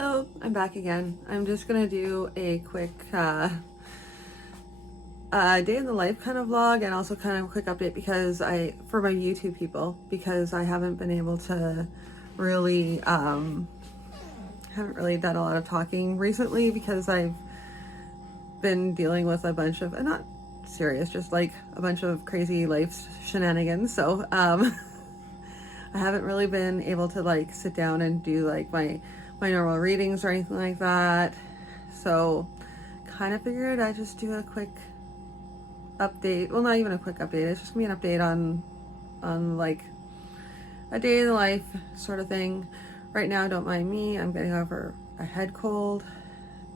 Hello, I'm back again. I'm just gonna do a quick day in the life kind of vlog, and also kind of a quick update because for my YouTube people, because I haven't been able to really haven't really done a lot of talking recently because I've been dealing with a bunch of, not serious, just like a bunch of crazy life shenanigans. So I haven't really been able to like sit down and do like my normal readings or anything like that. So kind of figured I'd just do a quick update. Well, not even a quick update. It's just gonna be an update on like a day in the life sort of thing. Right now, don't mind me. I'm getting over a head cold,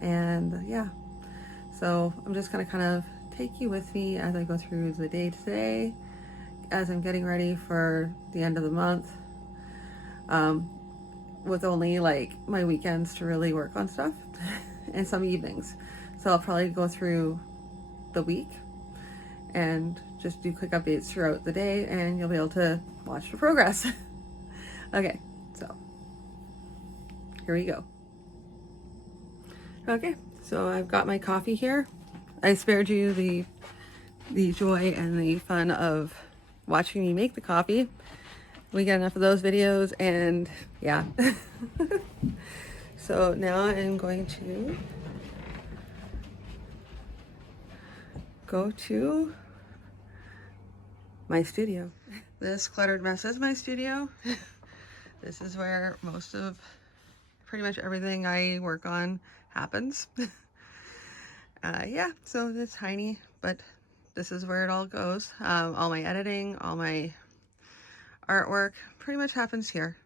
and yeah. So I'm just gonna kind of take you with me as I go through the day today, as I'm getting ready for the end of the month. With only like my weekends to really work on stuff and some evenings. So I'll probably go through the week and just do quick updates throughout the day, and you'll be able to watch the progress. Okay, so here we go. Okay, so I've got my coffee here. I spared you the joy and the fun of watching me make the coffee. We get enough of those videos, and yeah. So now I'm going to go to my studio. This cluttered mess is my studio. This is where most of pretty much everything I work on happens. Yeah, so it's tiny, but this is where it all goes. All my editing, all my artwork pretty much happens here.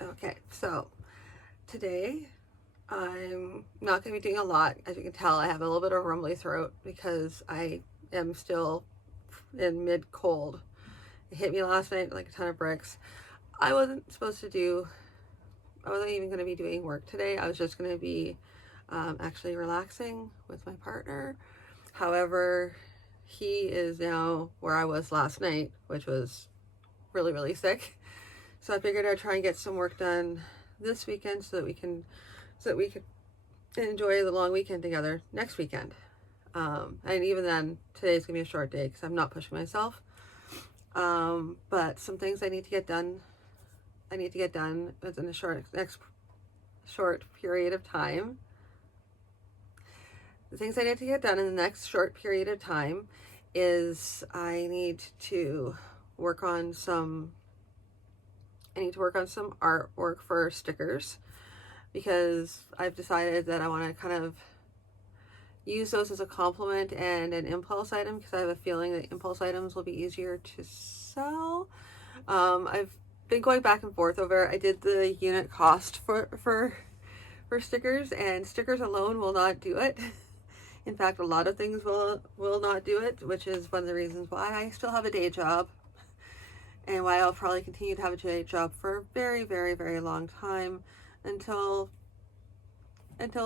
Okay, so today I'm not going to be doing a lot. As you can tell, I have a little bit of a rumbly throat because I am still in mid-cold. It hit me last night like a ton of bricks. I wasn't even going to be doing work today. I was just going to be actually relaxing with my partner. However, he is now where I was last night, which was really, really sick. So I figured I'd try and get some work done this weekend so that we could enjoy the long weekend together next weekend. And even then, today's gonna be a short day because I'm not pushing myself. But some things I need to get done within the next short period of time. The things I need to get done in the next short period of time is I need to work on some artwork for stickers, because I've decided that I want to kind of use those as a compliment and an impulse item, because I have a feeling that impulse items will be easier to sell. I've been going back and forth over, I did the unit cost for stickers, and stickers alone will not do it. In fact, a lot of things will not do it, which is one of the reasons why I still have a day job, and why I'll probably continue to have a day job for a very, very, very long time, until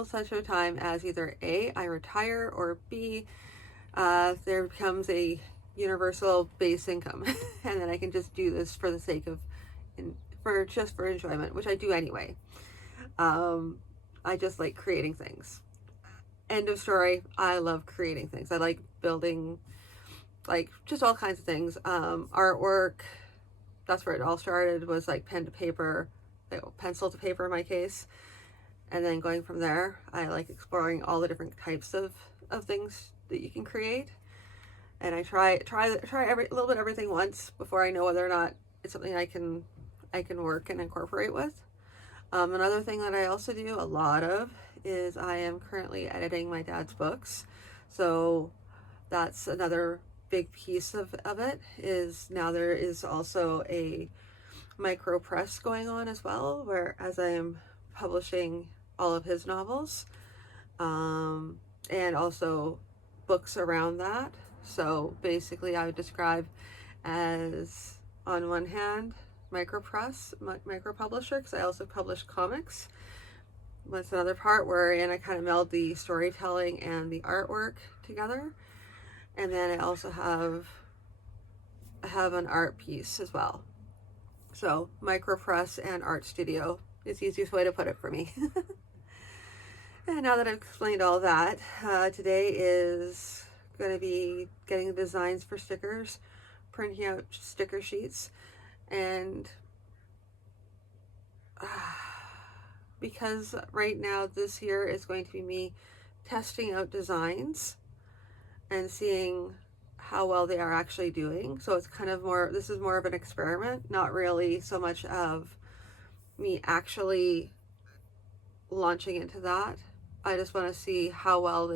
such a time as either A, I retire, or B, there becomes a universal base income, and then I can just do this for the sake of, for enjoyment, which I do anyway. I just like creating things. End of story. I love creating things. I like building, like, just all kinds of things. Artwork, that's where it all started, was like pen to paper, pencil to paper in my case. And then going from there, I like exploring all the different types of things that you can create. And I try a little bit everything once before I know whether or not it's something I can work and incorporate with. Another thing that I also do a lot of is I am currently editing my dad's books. So that's another big piece of it, is now there is also a micro press going on as well, where as I am publishing all of his novels, and also books around that. So basically I would describe as, on one hand, micro publisher, because I also publish comics. That's another part wherein I kind of meld the storytelling and the artwork together. And then I also have an art piece as well. So micropress and art studio is the easiest way to put it for me. And now that I've explained all that, today is going to be getting the designs for stickers, printing out sticker sheets, and because right now this year is going to be me testing out designs and seeing how well they are actually doing. So it's kind of more, this is more of an experiment, not really so much of me actually launching into that. I just want to see how well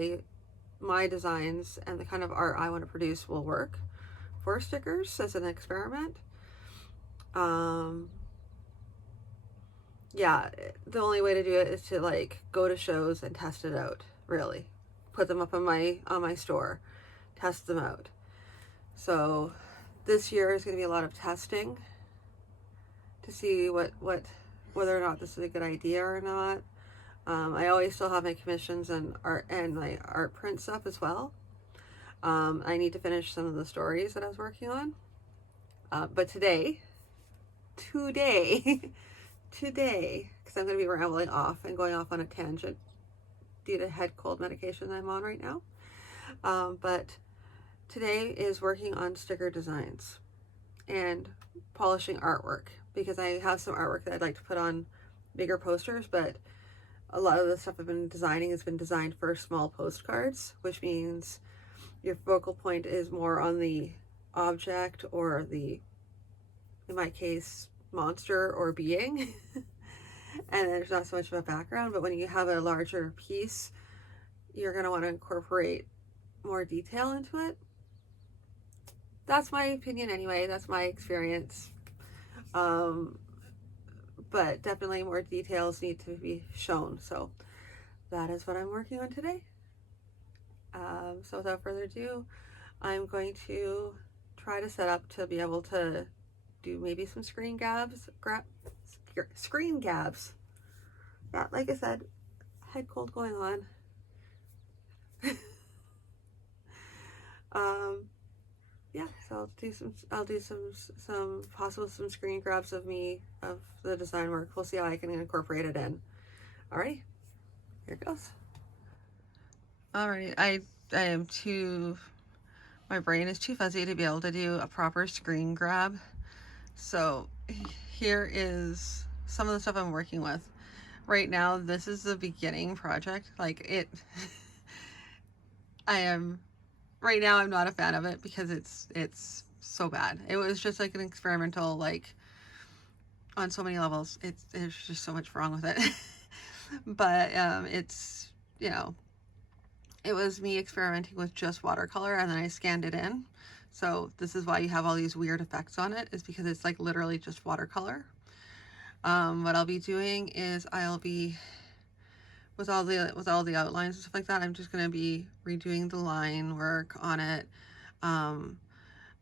my designs and the kind of art I want to produce will work for stickers as an experiment. Yeah, the only way to do it is to like go to shows and test it out, really. Put them up on my store, test them out. So this year is going to be a lot of testing to see whether or not this is a good idea or not. I always still have my commissions and my art print stuff as well. I need to finish some of the stories that I was working on. But today, because I'm going to be rambling off and going off on a tangent due to head cold medication that I'm on right now. But today is working on sticker designs and polishing artwork, because I have some artwork that I'd like to put on bigger posters, but a lot of the stuff I've been designing has been designed for small postcards, which means your focal point is more on the object or the, in my case, monster or being. And there's not so much of a background, but when you have a larger piece, you're going to want to incorporate more detail into it. That's my opinion anyway. That's my experience. But definitely more details need to be shown. So that is what I'm working on today. So without further ado, I'm going to try to set up to be able to do maybe some screen grabs. Yeah, like I said, head cold going on. Yeah, so I'll do some possible some screen grabs of the design work. We'll see how I can incorporate it in. Alrighty, here it goes. Alrighty, my brain is too fuzzy to be able to do a proper screen grab. So here is some of the stuff I'm working with. Right now, this is the beginning project. Right now I'm not a fan of it because it's so bad. It was just like an experimental, like, on so many levels. There's just so much wrong with it. But it's, it was me experimenting with just watercolor, and then I scanned it in. So this is why you have all these weird effects on it, is because it's like literally just watercolor. What I'll be doing is I'll be, with all the outlines and stuff like that, I'm just going to be redoing the line work on it.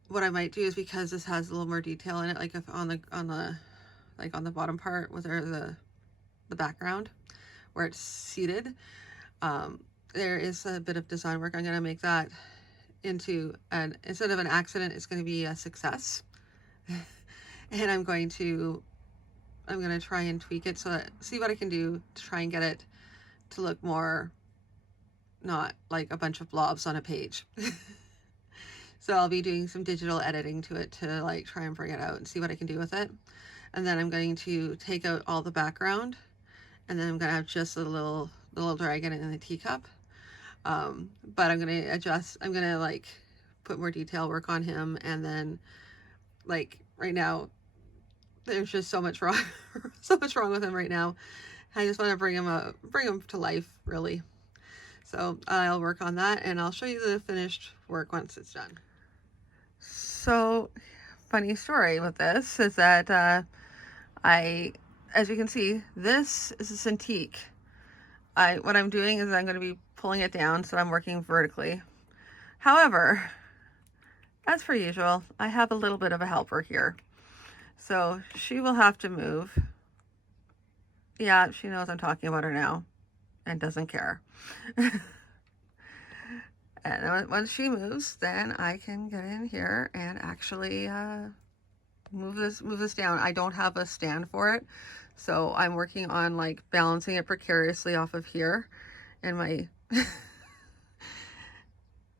What I might do is, because this has a little more detail in it, like if on the bottom part where the background where it's seated, there is a bit of design work. I'm going to make that into instead of an accident, it's going to be a success. And I'm going to try and tweak it, see what I can do to try and get it to look more not like a bunch of blobs on a page. So I'll be doing some digital editing to it to like try and bring it out and see what I can do with it. And then I'm going to take out all the background, and then I'm going to have just a little dragon in the teacup. But I'm going to like put more detail work on him. And then, like, right now there's just so much wrong with him right now. I just want to bring him to life, really. So I'll work on that, and I'll show you the finished work once it's done. So, funny story with this is that as you can see, this is a Cintiq. What I'm doing is I'm going to be pulling it down, so I'm working vertically. However, as per usual, I have a little bit of a helper here. So she will have to move. Yeah, she knows I'm talking about her now and doesn't care. And once she moves, then I can get in here and actually move this down. I don't have a stand for it, so I'm working on like balancing it precariously off of here and my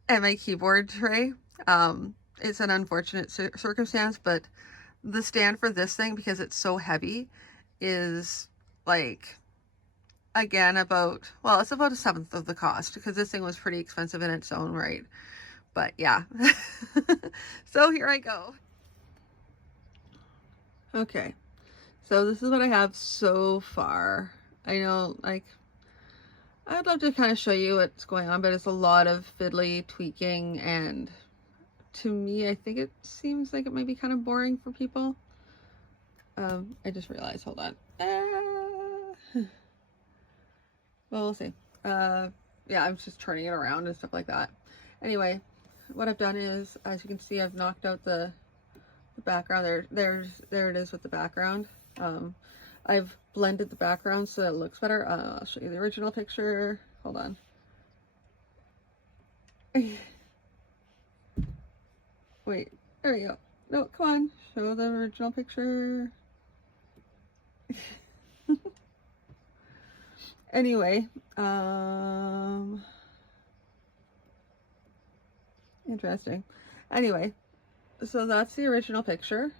and my keyboard tray. It's an unfortunate circumstance, but the stand for this thing, because it's so heavy, is like, again, about, well, it's about 1/7 of the cost, because this thing was pretty expensive in its own right. But yeah. So here I go. Okay, so this is what I have so far. I know, like, I'd love to kind of show you what's going on, but it's a lot of fiddly tweaking, and to me, I think it seems like it might be kind of boring for people. I just realized, hold on. Well, we'll see. Yeah, I'm just turning it around and stuff like that. Anyway, what I've done is, as you can see, I've knocked out the background. There it is with the background. I've blended the background so that it looks better. I'll show you the original picture. Hold on. Wait, there we go. No, come on, show the original picture. Anyway, interesting. Anyway, so that's the original picture.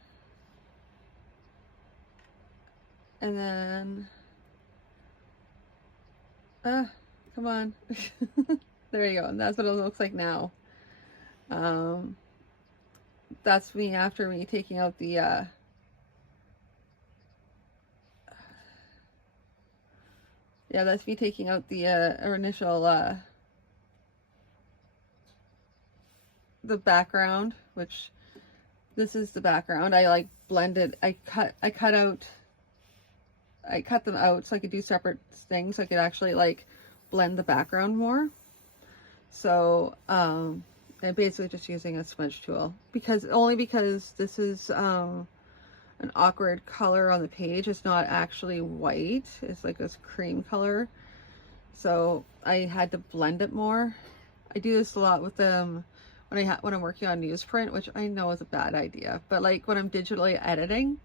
And then, come on. There you go. And that's what it looks like now. That's me after me taking out the, yeah, that's me taking out the initial, the background, which this is the background. I like blended, I cut them out so I could do separate things. So I could actually like blend the background more. So, I'm basically just using a smudge tool because this is, an awkward color on the page. It's not actually white. It's like this cream color. So I had to blend it more. I do this a lot with them when I'm working on newsprint, which I know is a bad idea, but like when I'm digitally editing,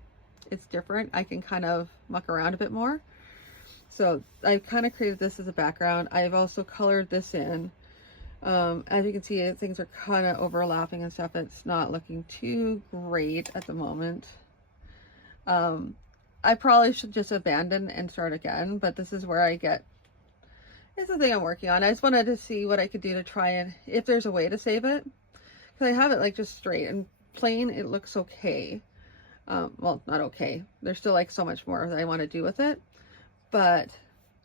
it's different. I can kind of muck around a bit more. So I've kind of created this as a background. I've also colored this in. As you can see, things are kind of overlapping and stuff. It's not looking too great at the moment. I probably should just abandon and start again, but this is where it's the thing I'm working on. I just wanted to see what I could do to try and, if there's a way to save it, because I have it like just straight and plain. It looks okay. Well, not okay. There's still like so much more that I want to do with it, but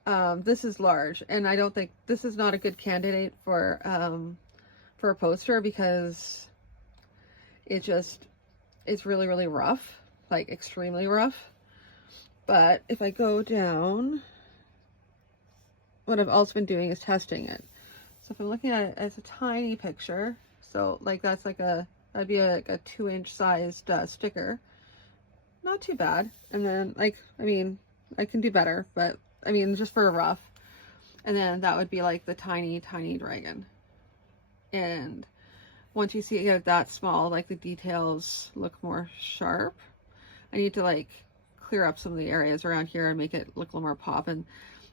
this is large, and I don't think this is not a good candidate for a poster because it's really, really rough. Like extremely rough. But if I go down, what I've also been doing is testing it. So if I'm looking at it as a tiny picture, so like that'd be like a 2-inch sized sticker. Not too bad. And then like, I mean, I can do better, but I mean, just for a rough. And then that would be like the tiny, tiny dragon. And once you see it that small, like the details look more sharp. I need to like clear up some of the areas around here and make it look a little more pop, and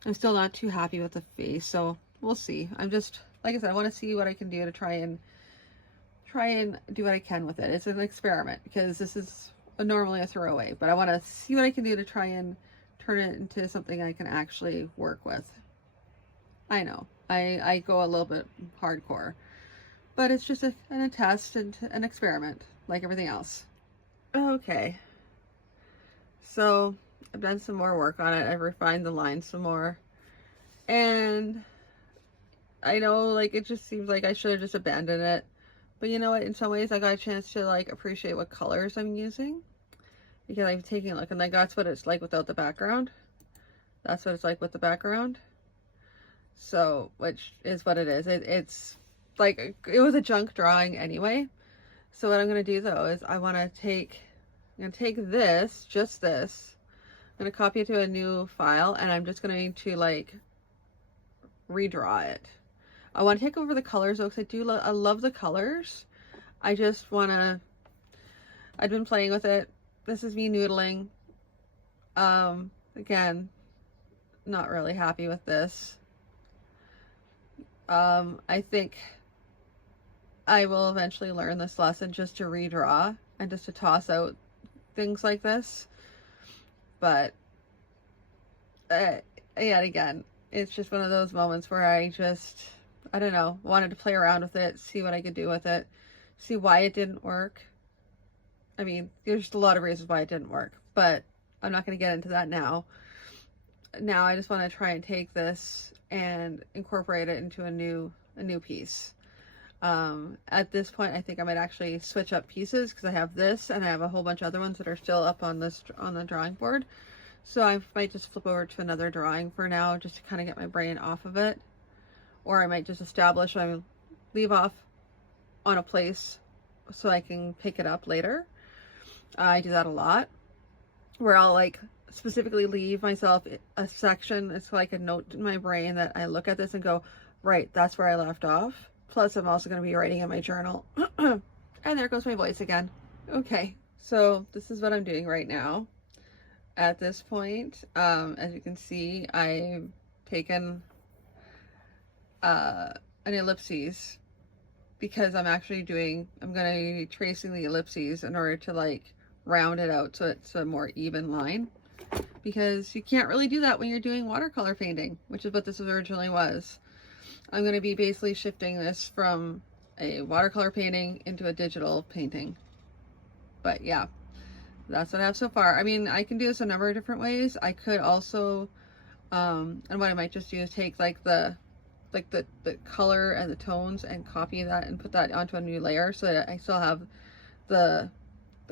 I'm still not too happy with the face, so we'll see. I'm just, like I said, I want to see what I can do to try and do what I can with it. It's an experiment because this is normally a throwaway, but I want to see what I can do to try and turn it into something I can actually work with. I know I go a little bit hardcore, but it's just a test and an experiment like everything else. Okay. So I've done some more work on it. I've refined the lines some more. And I know like it just seems like I should have just abandoned it. But you know what? In some ways I got a chance to like appreciate what colors I'm using. Because I'm taking a look and like that's what it's like without the background. That's what it's like with the background. So, which is what it is. It's like, it was a junk drawing anyway. So what I'm going to do though is I'm going to take this, just this, I'm going to copy it to a new file, and I'm just going to like redraw it. I want to take over the colors though, because I love the colors. I just want to, I've been playing with it. this is me noodling. Again, not really happy with this. I think I will eventually learn this lesson just to redraw and just to toss out things like this. But yet again, it's just one of those moments where I don't know, wanted to play around with it, see what I could do with it, see why it didn't work. I mean, there's a lot of reasons why it didn't work, but I'm not going to get into that now. Now I just want to try and take this and incorporate it into a new piece. At this point, I think I might actually switch up pieces because I have this and I have a whole bunch of other ones that are still up on the drawing board. So I might just flip over to another drawing for now, just to kind of get my brain off of it. Or I might just establish, leave off on a place so I can pick it up later. I do that a lot, where I'll like specifically leave myself a section. It's like a note in my brain that I look at this and go, right, that's where I left off. Plus I'm also going to be writing in my journal. And there goes my voice again. Okay, so this is what I'm doing right now. At this point, as you can see, I've taken an ellipses, because I'm going to be tracing the ellipses in order to like round it out so it's a more even line, because you can't really do that when you're doing watercolor painting, which is what this originally was. I'm going to be basically shifting this from a watercolor painting into a digital painting. But yeah, that's what I have so far. I mean, I can do this a number of different ways. I could also, and what I might just do is take like the color and the tones and copy that and put that onto a new layer so that I still have the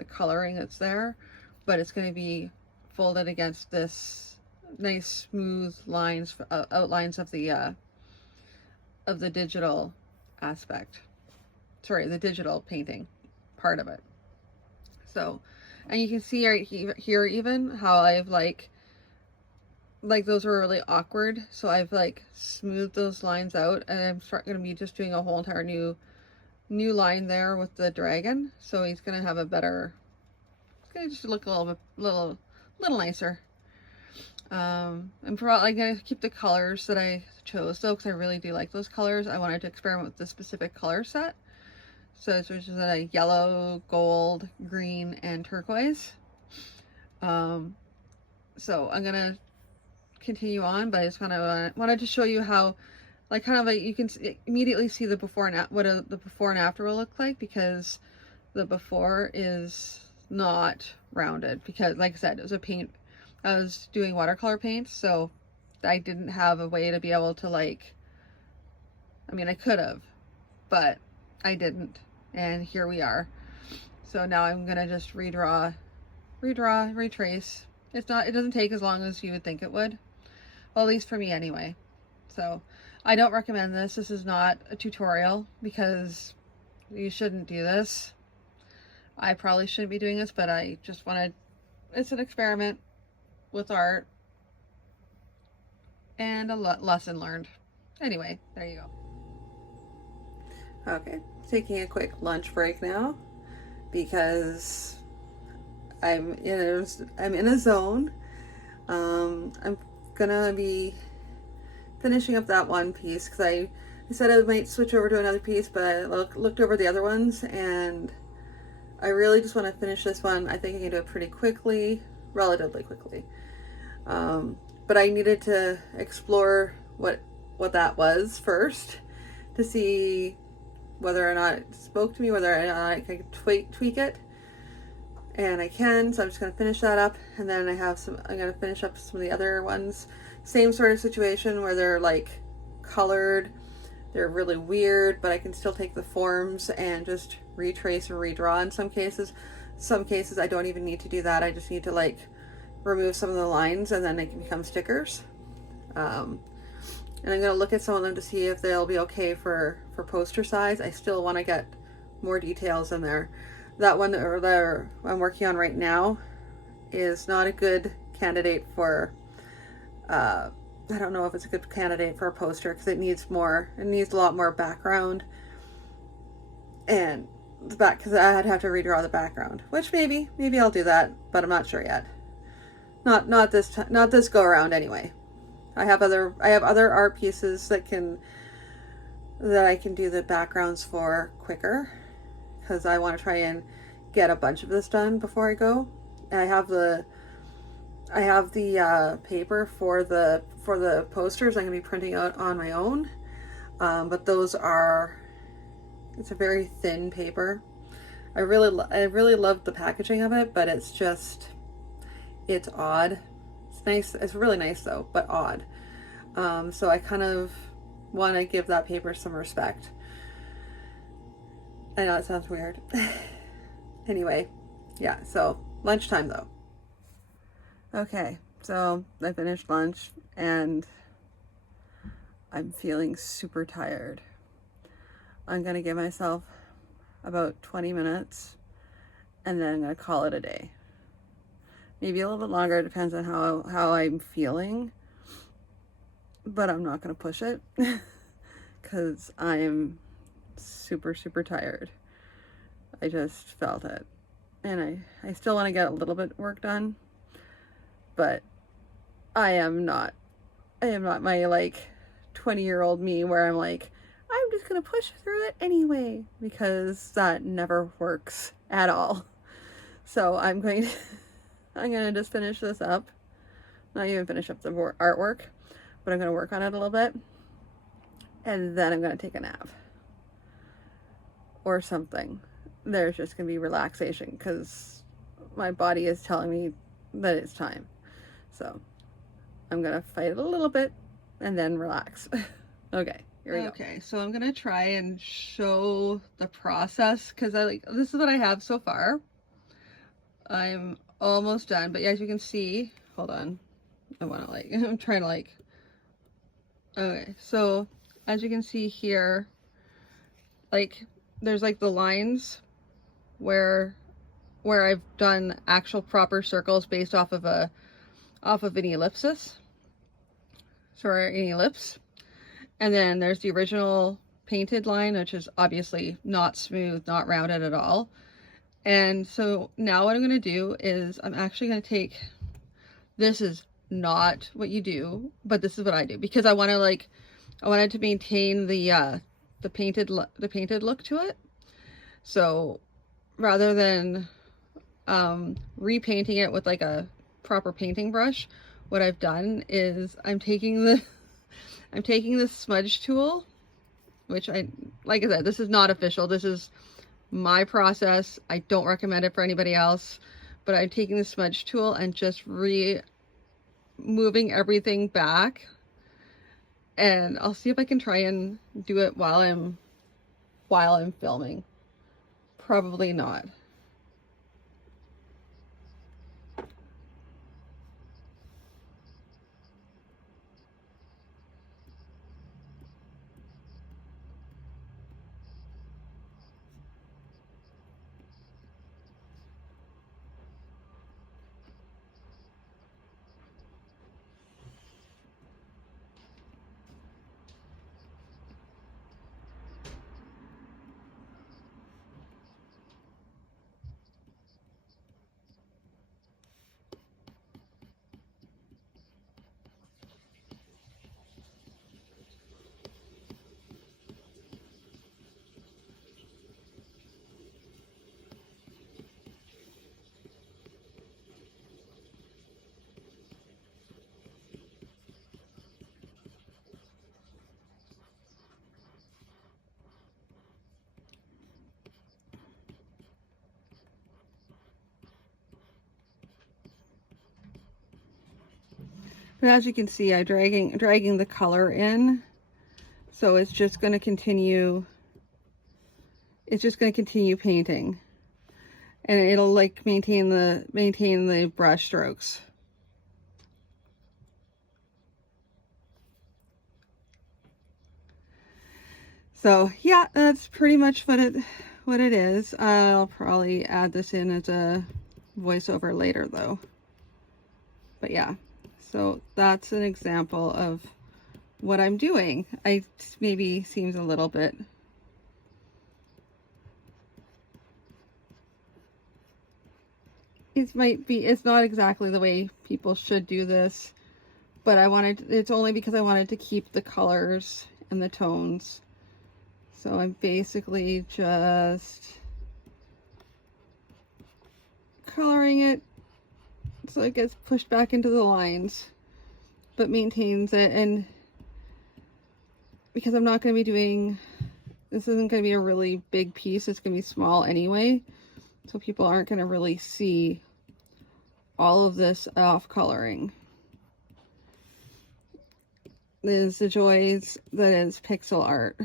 coloring that's there, but it's going to be folded against this nice smooth lines, outlines of the digital aspect. Sorry, the digital painting part of it. So, and you can see right here even how I've like those were really awkward, so I've like smoothed those lines out, and I'm going to be just doing a whole entire new line there with the dragon, so he's going to have a better, it's going to just look a little nicer. I'm probably going to keep the colors that I chose though, because I really do like those colors. I wanted to experiment with this specific color set, so it's just a yellow, gold, green, and turquoise. So I'm gonna continue on, but I just kind of wanted to show you how, like, kind of like you can immediately see the before and what the before and after will look like, because the before is not rounded, because like I said, it was a paint, I was doing watercolor paint, so I didn't have a way to be able to like, I mean I could have, but I didn't, and here we are. So now I'm gonna just redraw, retrace. It doesn't take as long as you would think it would. Well, at least for me anyway. So I don't recommend this. This is not a tutorial, because you shouldn't do this. I probably shouldn't be doing this, but I just wanted, it's an experiment with art and a lesson learned. Anyway, there you go. Okay, taking a quick lunch break now, because I'm in a zone. I'm gonna be finishing up that one piece, because I said I might switch over to another piece, but I looked over the other ones, and I really just want to finish this one. I think I can do it pretty quickly, relatively quickly. But I needed to explore what that was first, to see whether or not it spoke to me, whether or not I could tweak it. And I can, so I'm just going to finish that up, and then I'm going to finish up some of the other ones. Same sort of situation where they're like colored, they're really weird, but I can still take the forms and just retrace or redraw in some cases. Some cases I don't even need to do that. I just need to like remove some of the lines, and then they can become stickers. And I'm going to look at some of them to see if they'll be okay for poster size. I still want to get more details in there. That one that I'm working on right now is not a good candidate for, I don't know if it's a good candidate for a poster, because it needs a lot more background. And the back, because I'd have to redraw the background, which maybe I'll do that, but I'm not sure yet. Not this time, not this go around anyway. I have other art pieces that I can do the backgrounds for quicker, because I want to try and get a bunch of this done before I go. And I have the paper for the posters I'm gonna be printing out on my own, but it's a very thin paper. I really love the packaging of it, but it's odd. It's nice. It's really nice though, but odd. So I kind of want to give that paper some respect. I know it sounds weird. Anyway, yeah, so lunchtime though. Okay, so I finished lunch and I'm feeling super tired. I'm gonna give myself about 20 minutes and then I'm gonna call it a day. Maybe a little bit longer, it depends on how I'm feeling, but I'm not gonna push it because I'm super tired. I just felt it, and I still want to get a little bit work done, but I am not my like 20-year-old me where I'm like, I'm just gonna push through it anyway, because that never works at all. So I'm gonna just finish this up, not even finish up the artwork, but I'm gonna work on it a little bit, and then I'm gonna take a nap or something. There's just gonna be relaxation because my body is telling me that it's time. So I'm gonna fight it a little bit and then relax. Okay, here we go. Okay, so I'm gonna try and show the process because this is what I have so far. I'm almost done, but as you can see, hold on. I'm trying to okay, so as you can see here, there's the lines where I've done actual proper circles based off of an ellipsis. Sorry, an ellipse. And then there's the original painted line, which is obviously not smooth, not rounded at all. And so now what I'm going to do is I'm actually going to take, this is not what you do, but this is what I do because I want to maintain the painted look to it. So rather than repainting it with a proper painting brush, what I've done is I'm taking this smudge tool, which like I said, this is not official. This is my process. I don't recommend it for anybody else, but I'm taking the smudge tool and just moving everything back. And I'll see if I can try and do it while I'm filming. Probably not. But as you can see, I'm dragging the color in, so it's just going to continue. It's just going to continue painting, and it'll maintain the brush strokes. So yeah, that's pretty much what it is. I'll probably add this in as a voiceover later though. But yeah. So that's an example of what I'm doing. Maybe seems a little bit it's not exactly the way people should do this, but it's only because I wanted to keep the colors and the tones. So I'm basically just coloring it so it gets pushed back into the lines, but maintains it. And because I'm not going to be doing, this isn't going to be a really big piece, it's going to be small anyway, so people aren't going to really see all of this off coloring. Is the joys that is pixel art.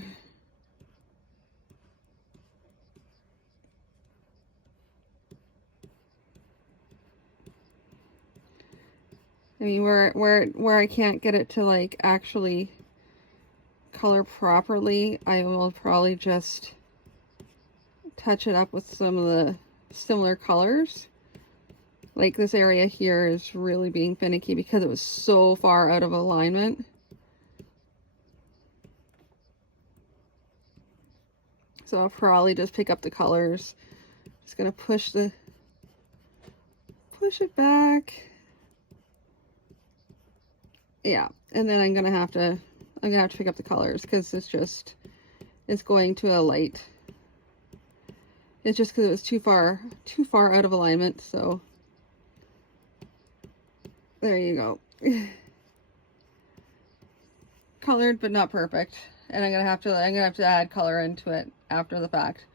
I mean, where I can't get it to like actually color properly, I will probably just touch it up with some of the similar colors. Like this area here is really being finicky because it was so far out of alignment. So I'll probably just pick up the colors. Just gonna push it back. Yeah, and then I'm gonna have to pick up the colors because it's going to a light. It's just because it was too far out of alignment. So there you go. Colored but not perfect, and I'm gonna have to add color into it after the fact.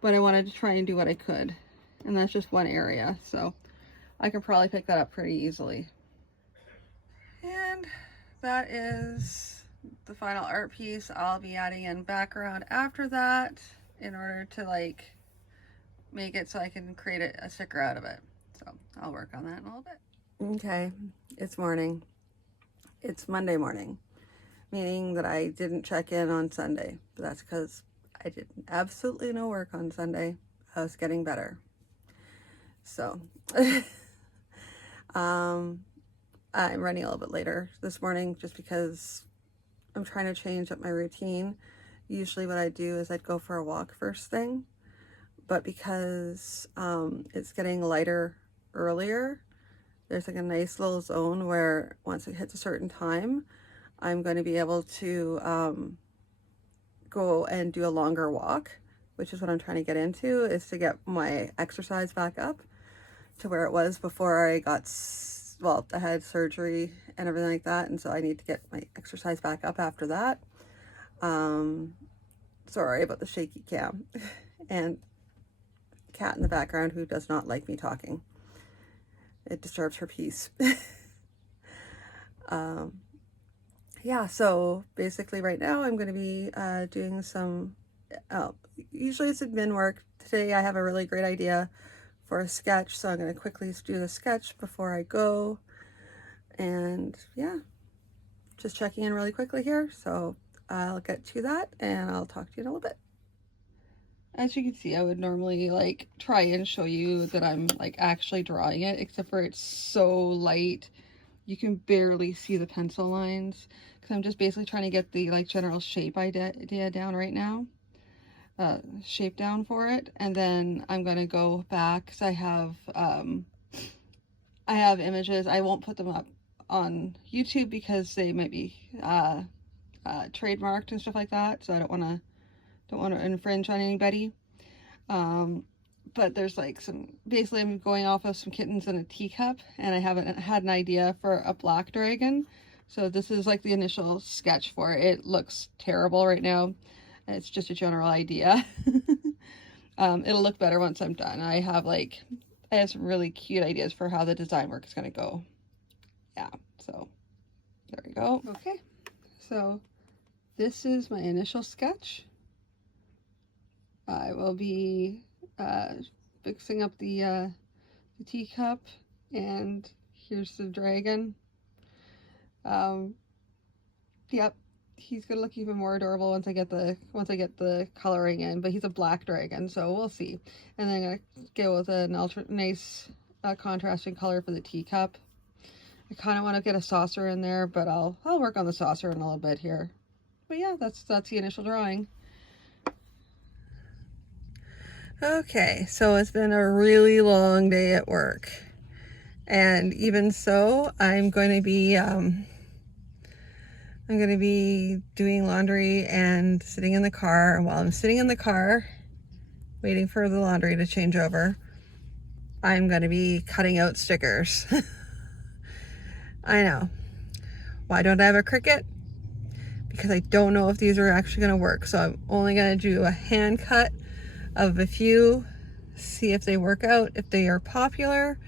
But I wanted to try and do what I could, and that's just one area, so I can probably pick that up pretty easily. And that is the final art piece. I'll be adding in background after that in order to like make it so I can create a sticker out of it. So I'll work on that in a little bit. Okay, it's morning. It's Monday morning, meaning that I didn't check in on Sunday, but that's because I did absolutely no work on Sunday. I was getting better. So I'm running a little bit later this morning just because I'm trying to change up my routine. Usually what I do is I'd go for a walk first thing, but because it's getting lighter earlier, there's like a nice little zone where once it hits a certain time, I'm going to be able to go and do a longer walk, which is what I'm trying to get into, is to get my exercise back up to where it was before I got, well, I had surgery and everything like that, and so I need to get my exercise back up after that. Sorry about the shaky cam. And cat in the background who does not like me talking. It disturbs her peace. Yeah, so basically right now I'm going to be doing some, usually it's admin work. Today I have a really great idea for a sketch, so I'm going to quickly do the sketch before I go. And yeah, just checking in really quickly here. So I'll get to that and I'll talk to you in a little bit. As you can see, I would normally like try and show you that I'm like actually drawing it, except for it's so light. You can barely see the pencil lines because I'm just basically trying to get the like general shape idea down right now. Shape down for it, and then I'm gonna go back because I have images. I won't put them up on YouTube because they might be trademarked and stuff like that, so I don't want to infringe on anybody. But there's like basically I'm going off of some kittens in a teacup, and I haven't had an idea for a black dragon, so this is like the initial sketch for it. It looks terrible right now. It's just a general idea. It'll look better once I'm done. I have some really cute ideas for how the design work is going to go. Yeah, so there we go. Okay, so this is my initial sketch. I will be fixing up the teacup, and here's the dragon. Yep. He's gonna look even more adorable once I get the coloring in, but he's a black dragon, so we'll see. And then I'm gonna go with an nice contrasting color for the teacup. I kind of want to get a saucer in there, but I'll work on the saucer in a little bit here. But yeah, that's the initial drawing. Okay, so it's been a really long day at work, and even so, I'm going to be doing laundry and sitting in the car. And while I'm sitting in the car, waiting for the laundry to change over, I'm going to be cutting out stickers. I know. Why don't I have a Cricut? Because I don't know if these are actually going to work. So I'm only going to do a hand cut of a few, see if they work out. If they are popular,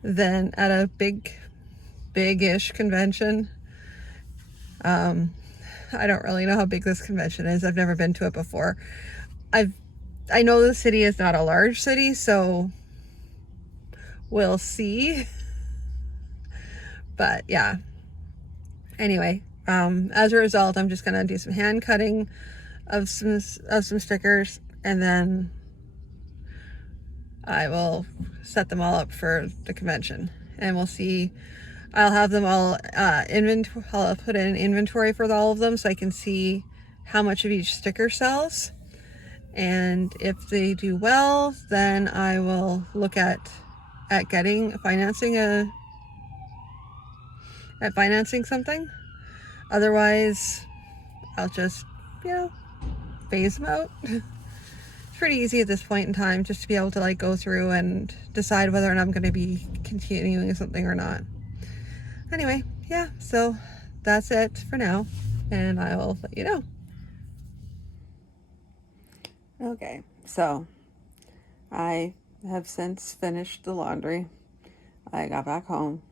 then at a big-ish convention. I don't really know how big this convention is. I've never been to it before. I know the city is not a large city, so we'll see. But yeah. Anyway, as a result, I'm just gonna do some hand cutting of some stickers, and then I will set them all up for the convention, and we'll see. I'll have them all I'll put in inventory for all of them so I can see how much of each sticker sells. And if they do well, then I will look at financing something. Otherwise, I'll just, phase them out. It's pretty easy at this point in time just to be able to like go through and decide whether or not I'm going to be continuing something or not. Anyway, yeah, so that's it for now, and I will let you know. Okay, so I have since finished the laundry. I got back home.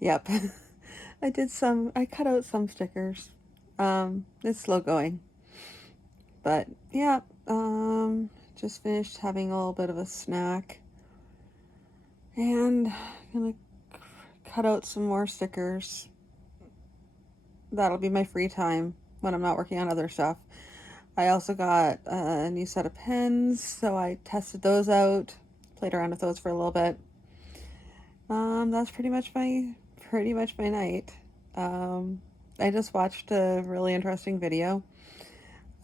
Yep. I cut out some stickers. It's slow going. But yeah, just finished having a little bit of a snack. And gonna cut out some more stickers. That'll be my free time when I'm not working on other stuff. I also got a new set of pens, so I tested those out, played around with those for a little bit. That's pretty much my night. I just watched a really interesting video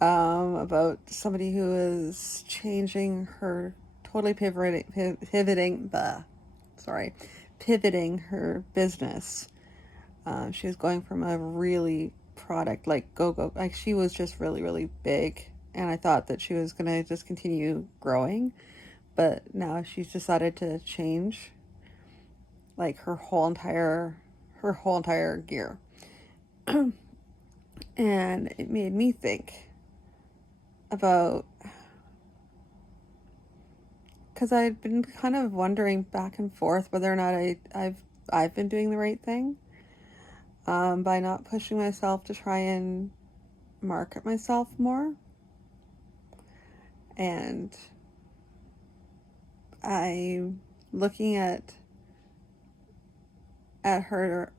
about somebody who is changing her, totally pivoting her business. She was going from a really product like go, like she was just really, really big, and I thought that she was gonna just continue growing, but now she's decided to change like her whole entire gear. And it made me think about, because I'd been kind of wondering back and forth whether or not I've been doing the right thing by not pushing myself to try and market myself more. And I'm looking at her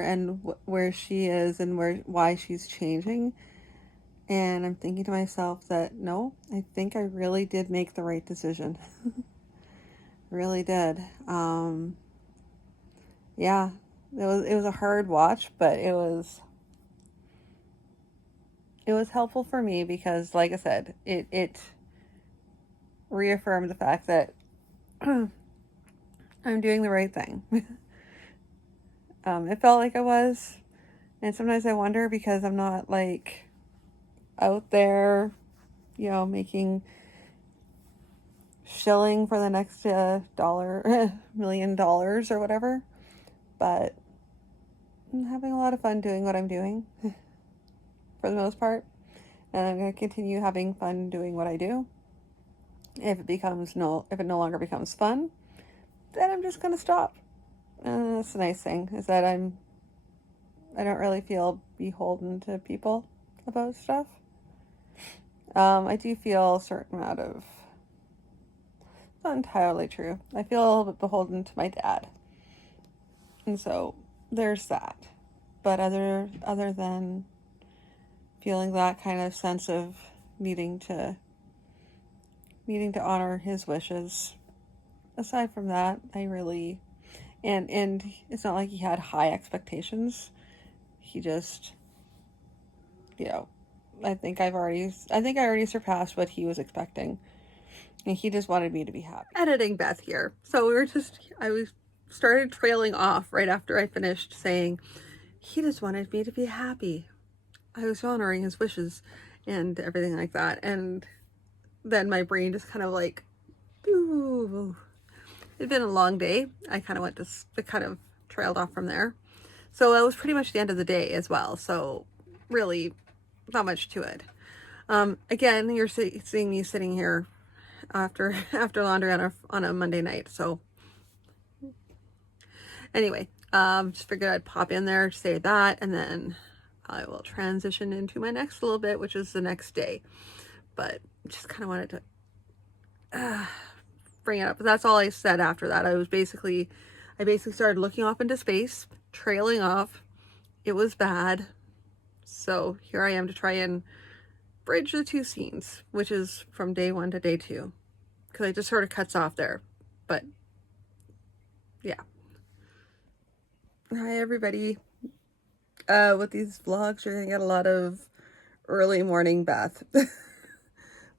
and where she is and why she's changing, and I'm thinking to myself that no, I think I really did make the right decision. Really did. Yeah, it was a hard watch, but it was helpful for me because, like I said, it reaffirmed the fact that I'm doing the right thing. It felt like I was, and sometimes I wonder because I'm not like out there, making shilling for the next $1 million or whatever, but I'm having a lot of fun doing what I'm doing for the most part, and I'm going to continue having fun doing what I do. If it no longer becomes fun, then I'm just going to stop. That's the nice thing, is that I don't really feel beholden to people about stuff. I do feel a certain amount of, not entirely true, I feel a little bit beholden to my dad. And so there's that. But other than feeling that kind of sense of needing to honor his wishes, aside from that, I really, and it's not like he had high expectations. He just, I think I already surpassed what he was expecting. And he just wanted me to be happy. Editing Beth here. So I started trailing off right after I finished saying, he just wanted me to be happy. I was honoring his wishes and everything like that. And then my brain just kind of like, ooh. It'd been a long day. I kind of trailed off from there. So that was pretty much the end of the day as well. So really not much to it. Again, you're seeing me sitting here after laundry on a Monday night. So anyway, just figured I'd pop in there to say that, and then I will transition into my next little bit, which is the next day. But just kind of wanted to bring it up. But that's all I said after that. I basically started looking off into space, trailing off. It was bad. So here I am to try and bridge the two scenes, which is from day 1 to day 2. Because I just sort of cuts off there. But yeah. Hi everybody. With these vlogs, you're gonna get a lot of early morning Beth.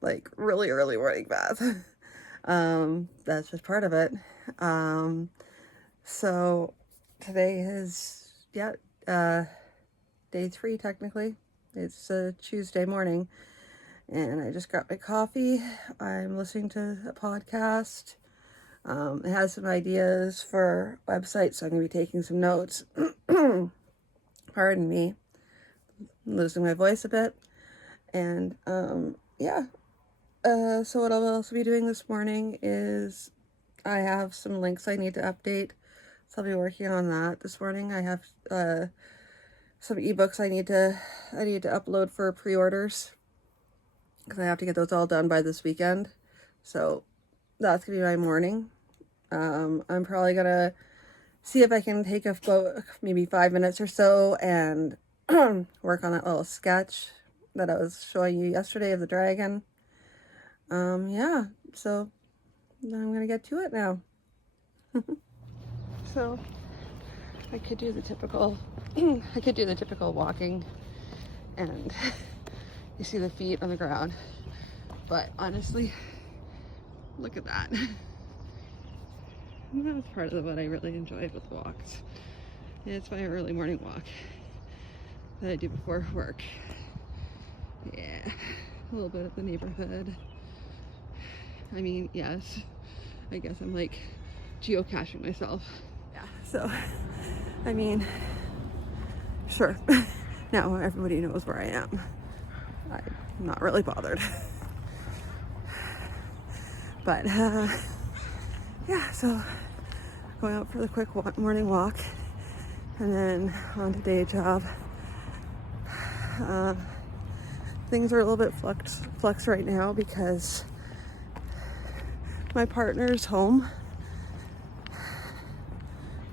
Like really early morning Beth. That's just part of it. So today is, day 3 technically. It's a Tuesday morning, and I just got my coffee. I'm listening to a podcast. It has some ideas for websites, so I'm going to be taking some notes. Pardon me. I'm losing my voice a bit. And, so what I'll also be doing this morning is I have some links I need to update. So I'll be working on that this morning. I have, some ebooks I need to upload for pre-orders, because I have to get those all done by this weekend. So that's gonna be my morning. I'm probably gonna see if I can take maybe 5 minutes or so and work on that little sketch that I was showing you yesterday of the dragon. Yeah, so I'm gonna get to it now. So I could do the typical walking, and you see the feet on the ground, but honestly, look at that. That's part of what I really enjoy with walks. It's my early morning walk that I do before work. Yeah, a little bit of the neighborhood. I mean, yes, I guess I'm like geocaching myself. Yeah, so, I mean, sure, now everybody knows where I am. I'm not really bothered. But, yeah, so going out for the quick morning walk, and then on to day job. Things are a little bit flux right now because my partner's home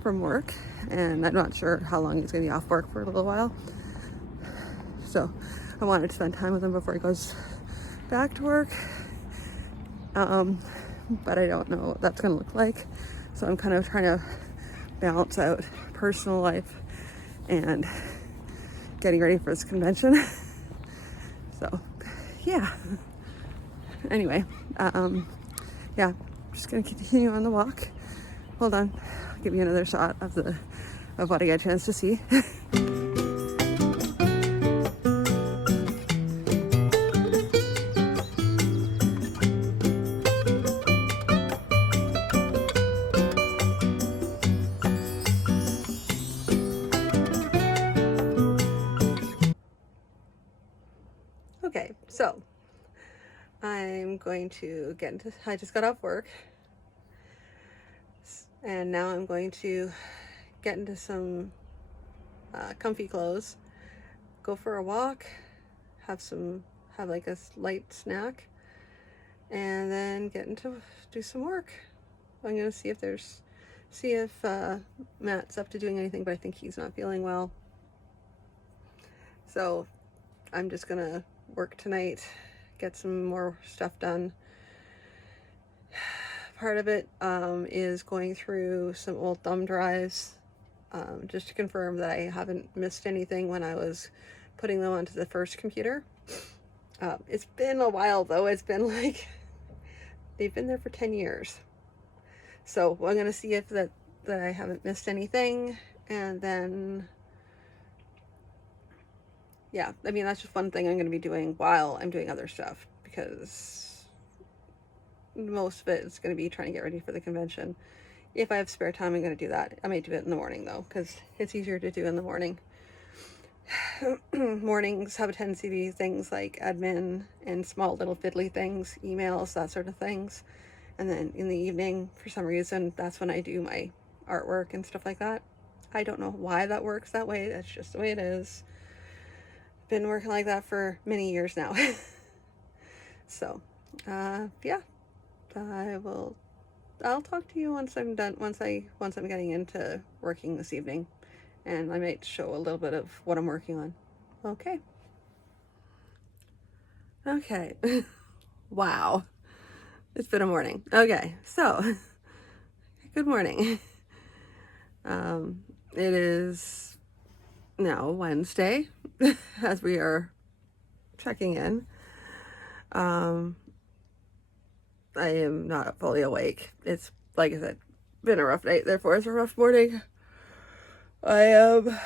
from work, and I'm not sure how long he's going to be off work for a little while. So I wanted to spend time with him before he goes back to work. But I don't know what that's going to look like. So I'm kind of trying to balance out personal life and getting ready for this convention. So, yeah. Anyway, yeah, just going to continue on the walk. Hold on. I'll give you another shot of what I get a chance to see. Okay, so I'm going to I just got off work, and now I'm going to get into some comfy clothes, go for a walk, have like a light snack, and then do some work. I'm going to see if Matt's up to doing anything, but I think he's not feeling well. So I'm just going to work tonight, get some more stuff done. Part of it is going through some old thumb drives, just to confirm that I haven't missed anything when I was putting them onto the first computer. It's been a while though. It's been like, they've been there for 10 years. So I'm going to see if that I haven't missed anything. And then, yeah, I mean, that's just one thing I'm going to be doing while I'm doing other stuff, because most of it is going to be trying to get ready for the convention. If I have spare time, I'm going to do that. I might do it in the morning though, because it's easier to do in the morning. Mornings have a tendency to be things like admin and small little fiddly things, emails, that sort of things. And then in the evening, for some reason, that's when I do my artwork and stuff like that. I don't know why that works that way. That's just the way it is. Been working like that for many years now. So, yeah, I'll talk to you once I'm done, once I'm getting into working this evening. And I might show a little bit of what I'm working on. Okay. Okay. Wow. It's been a morning. Okay, so good morning. It is now Wednesday as we are checking in. I am not fully awake. It's, like I said, been a rough night, therefore it's a rough morning. I am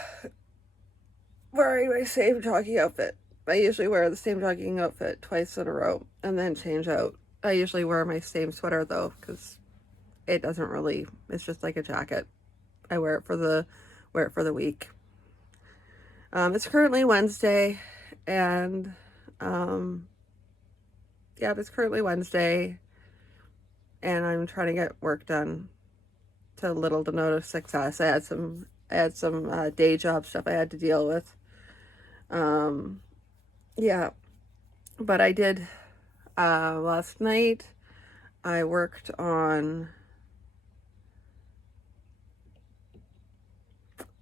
wearing my same jogging outfit. I usually wear the same jogging outfit twice in a row and then change out. I usually wear my same sweater though, because it doesn't really, it's just like a jacket. I wear it for the week. It's currently Wednesday, and yeah, it's currently Wednesday, and I'm trying to get work done to little to no success. I had some day job stuff I had to deal with. Yeah, but I did last night. I worked on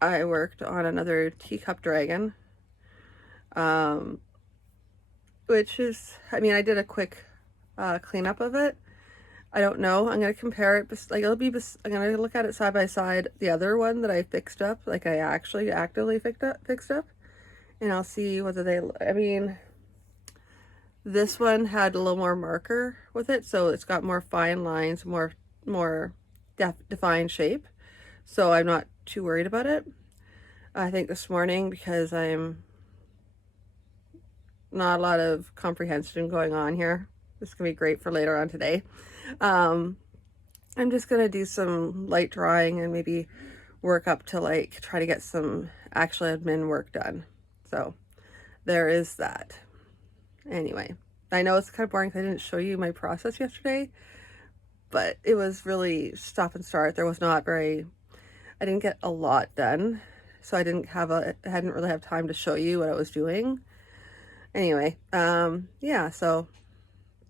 another teacup dragon, which is, I mean, I did a quick cleanup of it. I don't know. I'm going to compare it. Like, I'm going to look at it side by side. The other one that I fixed up, like I actually actively fixed up, and I'll see whether they, I mean, this one had a little more marker with it, so it's got more fine lines, more defined shape. So I'm not too worried about it. I think this morning, because I'm not a lot of comprehension going on here, this is gonna be great for later on today. I'm just gonna do some light drawing and maybe work up to like try to get some actual admin work done. So there is that. Anyway, I know it's kind of boring because I didn't show you my process yesterday, but it was really stop and start. There was not very, I didn't get a lot done, so I hadn't really have time to show you what I was doing. Anyway, yeah, so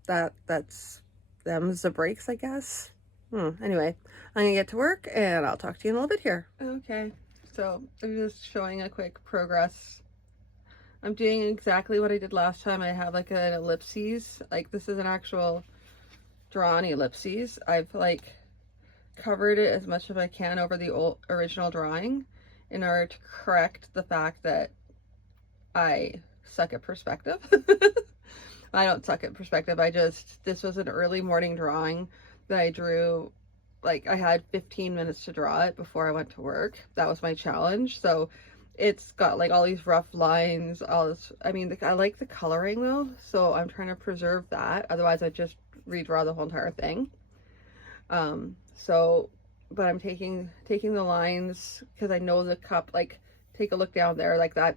that's them's the breaks, I guess. Anyway, I'm gonna get to work and I'll talk to you in a little bit here. Okay, so I'm just showing a quick progress. I'm doing exactly what I did last time. I have like an ellipses, like this is an actual drawn ellipses. I've like covered it as much as I can over the original drawing in order to correct the fact that I suck at perspective. I don't suck at perspective. This was an early morning drawing that I drew. Like I had 15 minutes to draw it before I went to work. That was my challenge. So it's got like all these rough lines, all this, I mean, I like the coloring though, so I'm trying to preserve that. Otherwise I just redraw the whole entire thing. But I'm taking the lines because I know the cup, like take a look down there, like that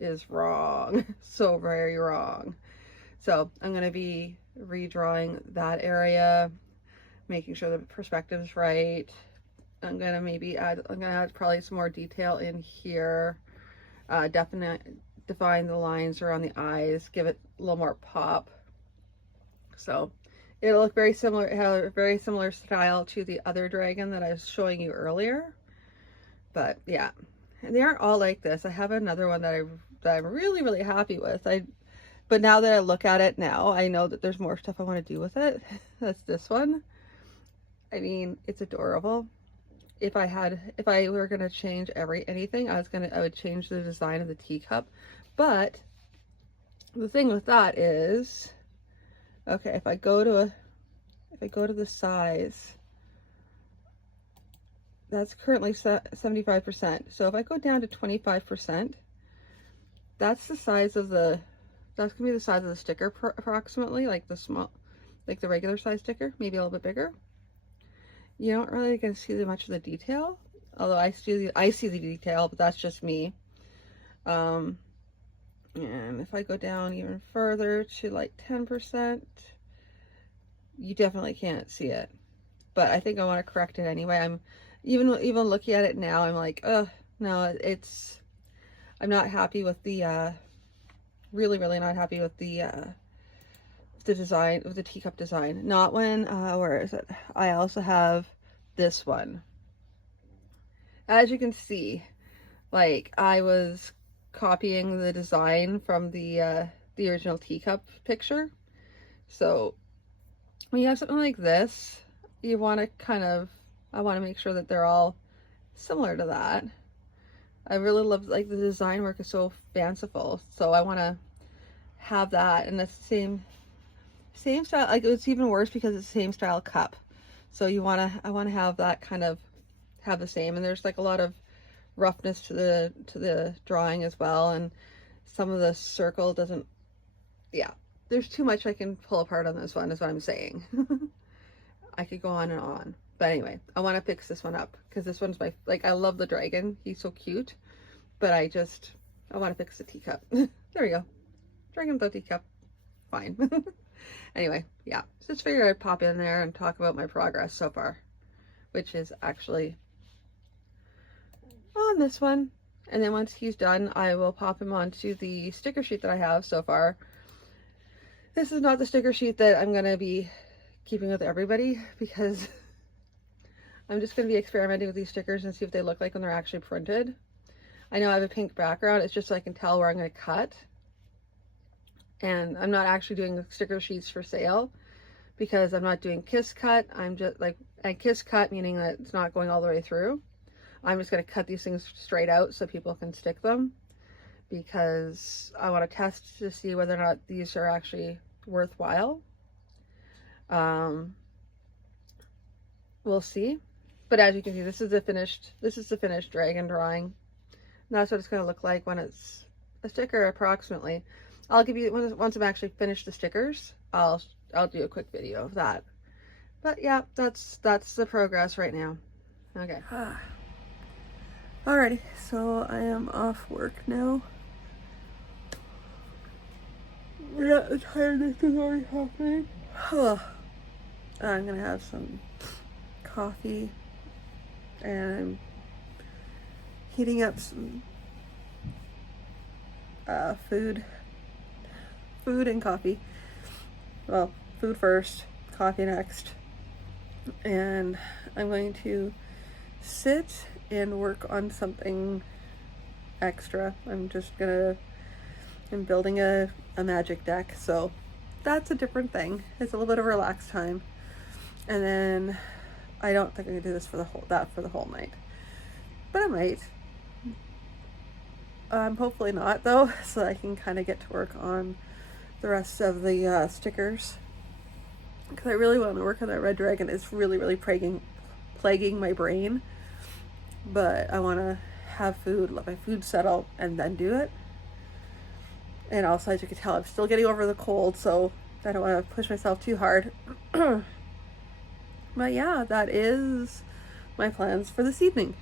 is wrong. So very wrong. So I'm going to be redrawing that area, making sure the perspective's right. I'm going to add probably some more detail in here. Define the lines around the eyes, give it a little more pop. So it'll look very similar, have a very similar style to the other dragon that I was showing you earlier. But yeah, and they aren't all like this. I have another one that I'm really, really happy with. But now that I look at it now, I know that there's more stuff I want to do with it. That's this one. I mean, it's adorable. If I were gonna change anything, I would change the design of the teacup. But the thing with that is, okay, if I go to the size, that's currently 75%. So if I go down to 25%, that's the size of the, that's gonna be the size of the sticker approximately, like the small, like the regular size sticker, maybe a little bit bigger. You don't really get to see much of the detail, although I see the detail, but that's just me. And if I go down even further to like 10%, you definitely can't see it. But I think I want to correct it anyway. I'm even looking at it now, I'm like, no, I'm not happy with the really not happy with the design, of the teacup design. Not when where is it? I also have this one. As you can see, like, I was copying the design from the original teacup picture. So when you have something like this, you want to I want to make sure that they're all similar to that. I really love, like, the design work is so fanciful, so I want to have that, and it's the same style. Like, it's even worse because it's the same style cup, so I want to have that kind of have the same. And there's like a lot of roughness to the drawing as well, and some of the circle doesn't, yeah, there's too much I can pull apart on this one, is what I'm saying. I could go on and on, but anyway, I want to fix this one up because this one's like, I love the dragon, he's so cute, but I want to fix the teacup. There we go, dragon without teacup, fine. Anyway, yeah, so just figured I'd pop in there and talk about my progress so far, which is actually on this one. And then once he's done, I will pop him onto the sticker sheet that I have so far. This is not the sticker sheet that I'm going to be keeping with everybody, because I'm just going to be experimenting with these stickers and see what they look like when they're actually printed. I know I have a pink background, it's just so I can tell where I'm going to cut. And I'm not actually doing sticker sheets for sale because I'm not doing kiss cut. I'm just like, and kiss cut meaning that it's not going all the way through. I'm just going to cut these things straight out so people can stick them, because I want to test to see whether or not these are actually worthwhile. We'll see. But as you can see, this is the finished dragon drawing. And that's what it's going to look like when it's a sticker, approximately. I'll give you, once I'm actually finished the stickers, I'll do a quick video of that. But yeah, that's the progress right now. Okay. Alrighty, so I am off work now. Yeah, the tiredness is already happening. I'm gonna have some coffee, and I'm heating up some food and coffee. Well, food first, coffee next. And I'm going to sit and work on something extra. I'm building a magic deck, so that's a different thing. It's a little bit of relaxed time. And then I don't think I can do this for the whole night, but I might. Hopefully not, though, so I can kind of get to work on the rest of the stickers, because I really want to work on that red dragon. It's really plaguing my brain, but I want to have food, let my food settle, and then do it. And also, as you can tell, I'm still getting over the cold, so I don't want to push myself too hard. But yeah, that is my plans for this evening.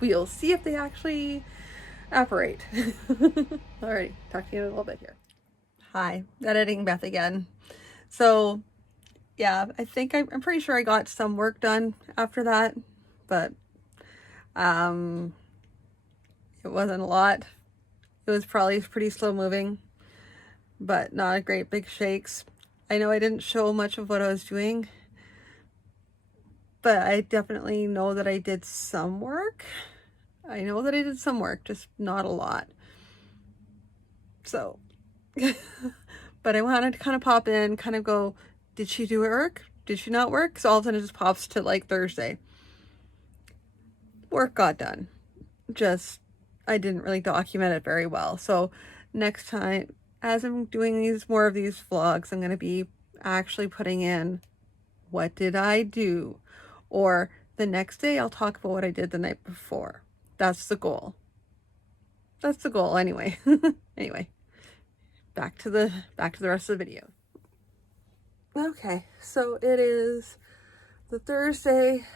We'll see if they actually operate. Alright, talk to you in a little bit here. Hi, editing Beth again. So yeah, I think I'm pretty sure I got some work done after that, but it wasn't a lot. It was probably pretty slow moving, but not a great big shakes. I know I didn't show much of what I was doing, but I definitely know that I did some work. Just not a lot. So, but I wanted to kind of pop in, kind of go, did she do work? Did she not work? So all of a sudden it just pops to like Thursday. Work got done. Just, I didn't really document it very well. So next time, as I'm doing more of these vlogs, I'm going to be actually putting in what did I do, or the next day I'll talk about what I did the night before. That's the goal. That's the goal anyway. Anyway, back to the rest of the video. Okay, so it is the Thursday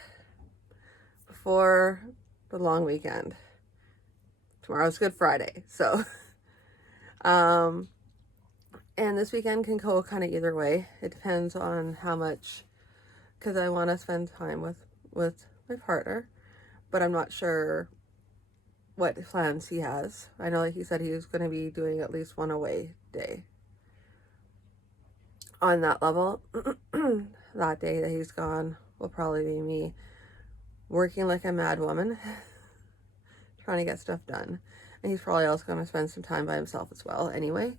before the long weekend. Tomorrow's Good Friday, so and this weekend can go kind of either way. It depends on how much, because I want to spend time with my partner, but I'm not sure what plans he has. I know he said he was going to be doing at least one away day. On that level, that day that he's gone will probably be me working like a mad woman, trying to get stuff done. And he's probably also going to spend some time by himself as well anyway.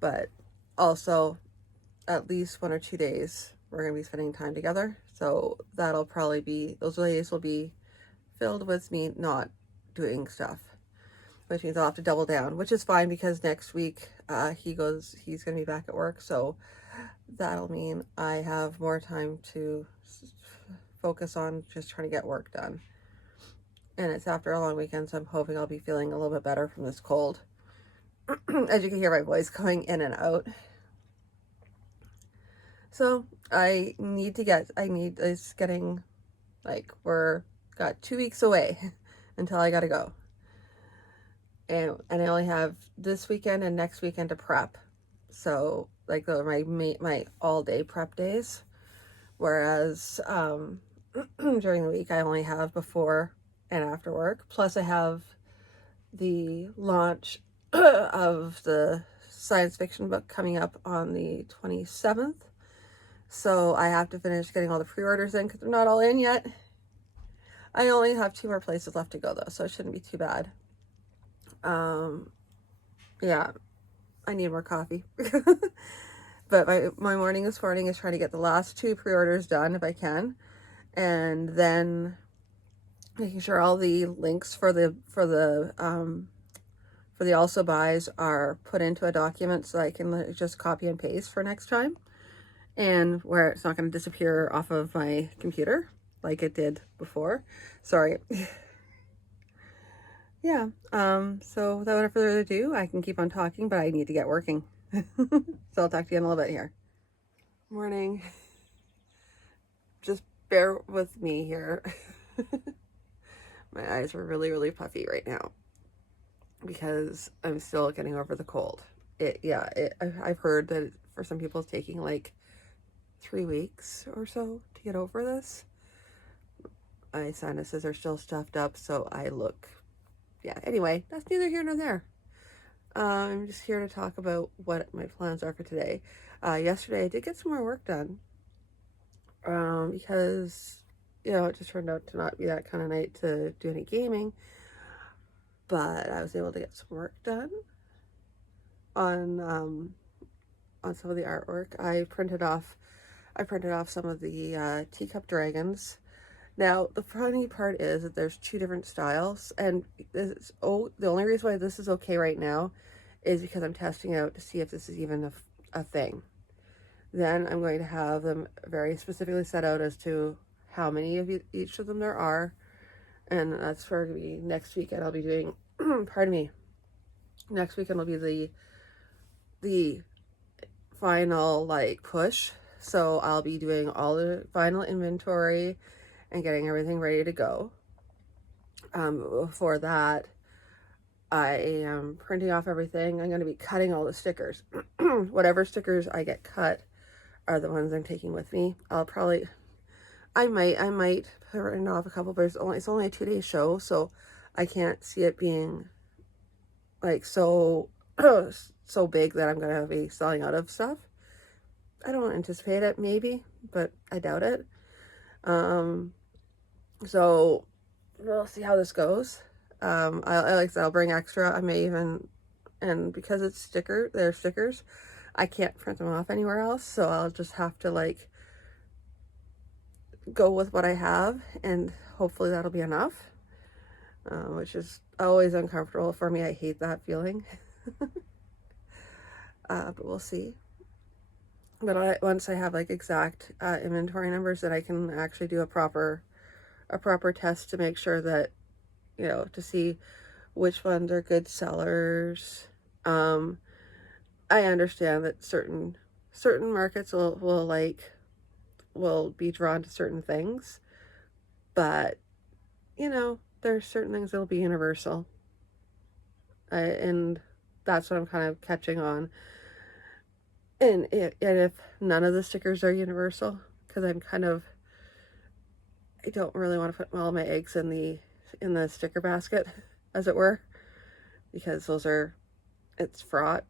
But also, at least 1 or 2 days, we're going to be spending time together. So that'll probably be, those days will be filled with me not doing stuff, which means I'll have to double down, which is fine because next week he's going to be back at work. So that'll mean I have more time to focus on just trying to get work done. And it's after a long weekend, so I'm hoping I'll be feeling a little bit better from this cold. As you can hear my voice going in and out. So it's getting like got 2 weeks away until I gotta go. And I only have this weekend and next weekend to prep. So like my all day prep days. Whereas during the week I only have before and after work. Plus I have the launch of the science fiction book coming up on the 27th. So I have to finish getting all the pre-orders in because they're not all in yet. I only have 2 more places left to go though, so it shouldn't be too bad. Yeah, I need more coffee. But my morning this morning is trying to get the last 2 pre-orders done if I can. And then making sure all the links for the also buys are put into a document so I can just copy and paste for next time. And where it's not going to disappear off of my computer like it did before. Sorry. Yeah, so without further ado, I can keep on talking, but I need to get working. So I'll talk to you in a little bit here. Morning. Just bear with me here. My eyes are really, really puffy right now because I'm still getting over the cold. I've heard that for some people it's taking like 3 weeks or so to get over this. My sinuses are still stuffed up, so I look, anyway, that's neither here nor there. I'm just here to talk about what my plans are for today. Yesterday I did get some more work done because, it just turned out to not be that kind of night to do any gaming, but I was able to get some work done on some of the artwork. I printed off some of the teacup dragons. Now, the funny part is that there's 2 different styles, and the only reason why this is okay right now is because I'm testing out to see if this is even a thing. Then I'm going to have them very specifically set out as to how many of each of them there are, and that's for next weekend. I'll be doing, pardon me, next weekend will be the final push. So I'll be doing all the final inventory and getting everything ready to go. Before that, I am printing off everything. I'm going to be cutting all the stickers. Whatever stickers I get cut are the ones I'm taking with me. I might print off a couple, but it's only a 2-day show, so I can't see it being so big that I'm going to be selling out of stuff. I don't anticipate it, maybe, but I doubt it. So we'll see how this goes. I'll bring extra. I may even, and because they're stickers, I can't print them off anywhere else. So I'll just have to go with what I have, and hopefully that'll be enough. Which is always uncomfortable for me. I hate that feeling. but we'll see. But once I have like exact inventory numbers, then I can actually do a proper test to make sure that, to see which ones are good sellers. I understand that certain markets will be drawn to certain things, but there's certain things that will be universal, and that's what I'm kind of catching on. And if none of the stickers are universal, because I don't really want to put all my eggs in the sticker basket, as it were, because it's fraught,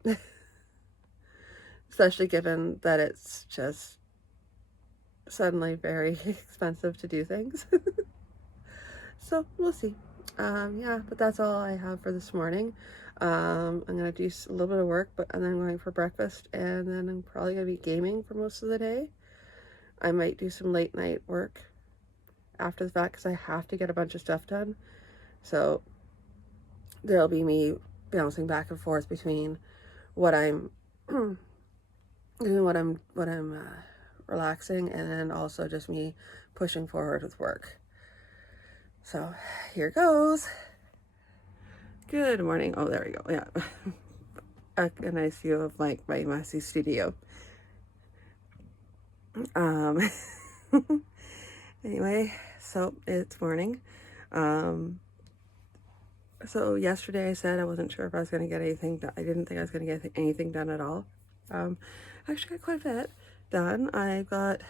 especially given that it's just suddenly very expensive to do things. So we'll see. Yeah, but that's all I have for this morning. I'm gonna do a little bit of work, and then I'm going for breakfast, and then I'm probably gonna be gaming for most of the day. I might do some late night work after the fact because I have to get a bunch of stuff done. So there'll be me bouncing back and forth between what I'm doing, what I'm relaxing, and then also just me pushing forward with work. So here goes. Good morning. Oh, there we go. Yeah. A nice view of like my messy studio. Anyway, so it's morning. So yesterday I said I wasn't sure if I was going to get anything done. I didn't think I was going to get anything done at all. Actually got quite a bit done. I got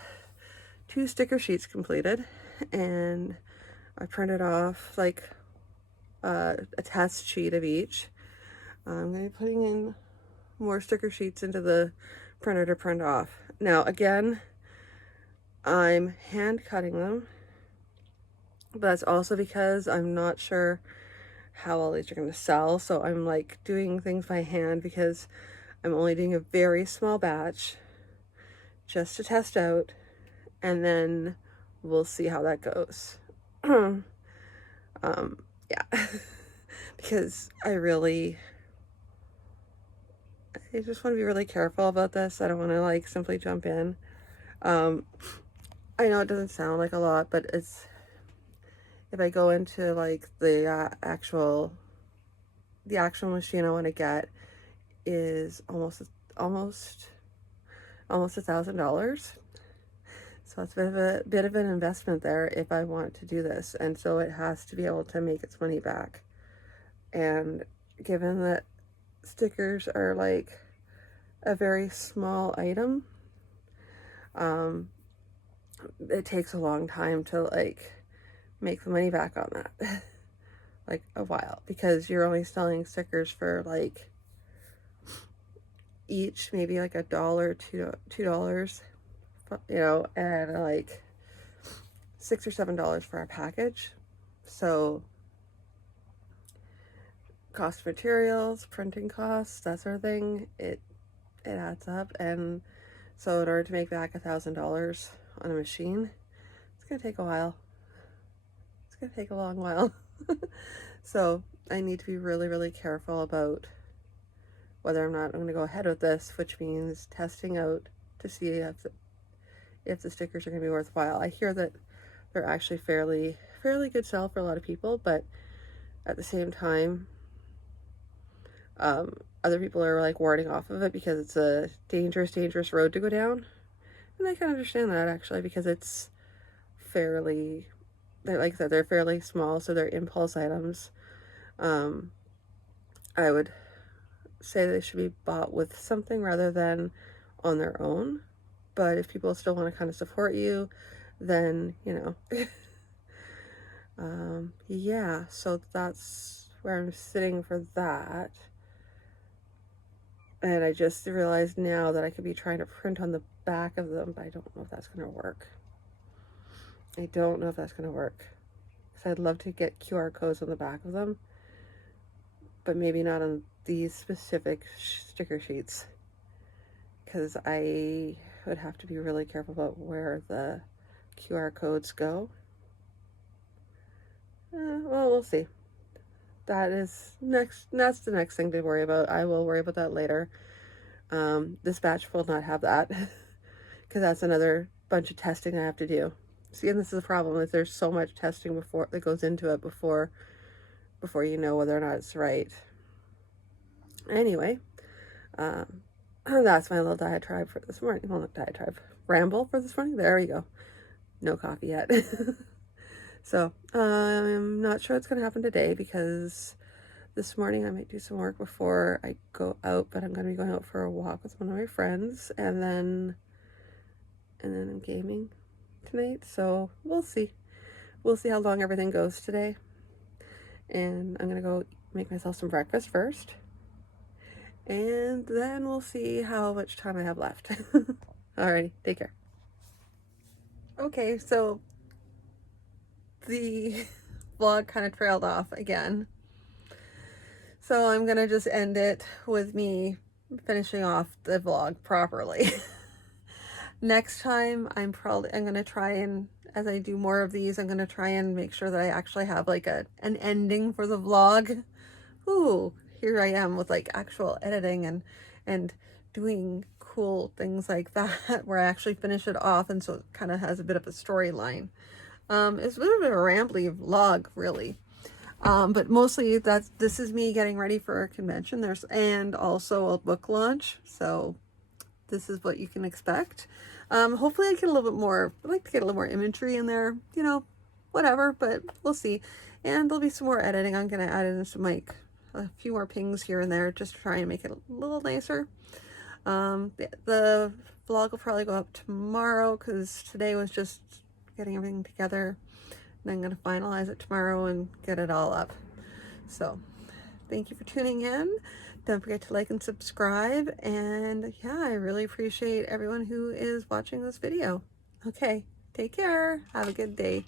2 sticker sheets completed, and I printed off like a test sheet of each. I'm going to be putting in more sticker sheets into the printer to print off. Now again, I'm hand cutting them, but that's also because I'm not sure how all these are going to sell. So I'm like doing things by hand because I'm only doing a very small batch just to test out, and then we'll see how that goes. Yeah, because I just want to be really careful about this. I don't want to like simply jump in. I know it doesn't sound like a lot, but if I go into like the actual machine I want to get is almost $1,000. So it's a bit of an investment there if I want to do this, and so it has to be able to make its money back. And given that stickers are like a very small item, it takes a long time to like make the money back on that. Like a while, because you're only selling stickers for like each maybe like $1, $2, and like $6 or $7 for a package. So cost of materials, printing costs, that sort of thing, it adds up. And so in order to make back $1,000 on a machine, it's gonna take a while. It's gonna take a long while. So I need to be really, really careful about whether or not I'm going to go ahead with this, which means testing out to see if the stickers are going to be worthwhile. I hear that they're actually fairly good sell for a lot of people, but at the same time, other people are like warding off of it because it's a dangerous road to go down. And I can understand that actually, because it's like I said, they're fairly small, so they're impulse items. I would say they should be bought with something rather than on their own. But if people still want to kind of support you, then yeah, so that's where I'm sitting for that. And I just realized now that I could be trying to print on the back of them, but I don't know if that's going to work. Because I'd love to get QR codes on the back of them, but maybe not on these specific sticker sheets, because I would have to be really careful about where the QR codes go. Well, we'll see. That's the next thing to worry about. I will worry about that later. This batch will not have that because that's another bunch of testing I have to do. See, and this is the problem, is there's so much testing before that goes into it before you know whether or not it's right. Anyway, that's my little diatribe for this morning. Well, not diatribe, ramble for this morning. There we go. No coffee yet. So I'm not sure what's going to happen today because this morning I might do some work before I go out, but I'm going to be going out for a walk with one of my friends, and then I'm gaming tonight. So we'll see. We'll see how long everything goes today. And I'm going to go make myself some breakfast first. And then we'll see how much time I have left. Alrighty, take care. Okay, so the vlog kind of trailed off again. So I'm gonna just end it with me finishing off the vlog properly. Next time I'm gonna try and, as I do more of these, I'm gonna try and make sure that I actually have like an ending for the vlog. Ooh, here I am with like actual editing and doing cool things like that where I actually finish it off, and so it kind of has a bit of a storyline. It's a bit of a rambly vlog, really. But mostly this is me getting ready for a convention. And also a book launch. So this is what you can expect. Hopefully I get a little bit more, I'd like to get a little more imagery in there, you know, whatever, but we'll see. And there'll be some more editing. I'm going to add in some, like, a few more pings here and there just to try and make it a little nicer. The vlog will probably go up tomorrow because today was just getting everything together. And I'm going to finalize it tomorrow and get it all up. So thank you for tuning in. Don't forget to like and subscribe. And yeah, I really appreciate everyone who is watching this video. Okay, take care. Have a good day.